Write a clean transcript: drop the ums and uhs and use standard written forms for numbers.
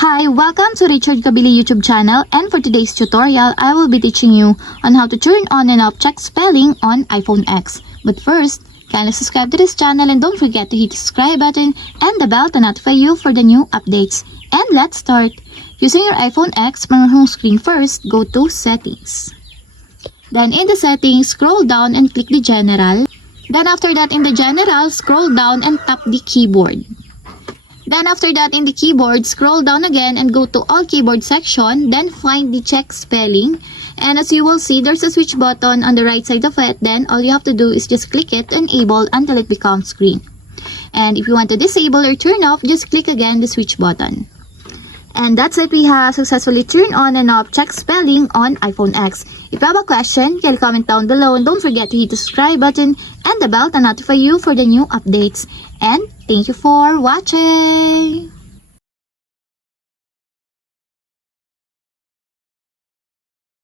Hi, welcome to Richard Kabili YouTube channel, and for today's tutorial, I will be teaching you on how to turn on and off check spelling on iPhone X. But first, kindly subscribe to this channel and don't forget to hit the subscribe button and the bell to notify you for the new updates. And let's start. Using your iPhone X from your home screen first, go to Settings. Then in the Settings, scroll down and click the General. Then after that in the General, scroll down and tap the keyboard. Then after that in the keyboard, scroll down again and go to all keyboard section, then find the check spelling. And as you will see, there's a switch button on the right side of it. Then all you have to do is just click it to enable until it becomes green. And if you want to disable or turn off, just click again the switch button. And that's it, we have successfully turned on and off check spelling on iPhone X. If you have a question, can comment down below and don't forget to hit the subscribe button and the bell to notify you for the new updates. And thank you for watching!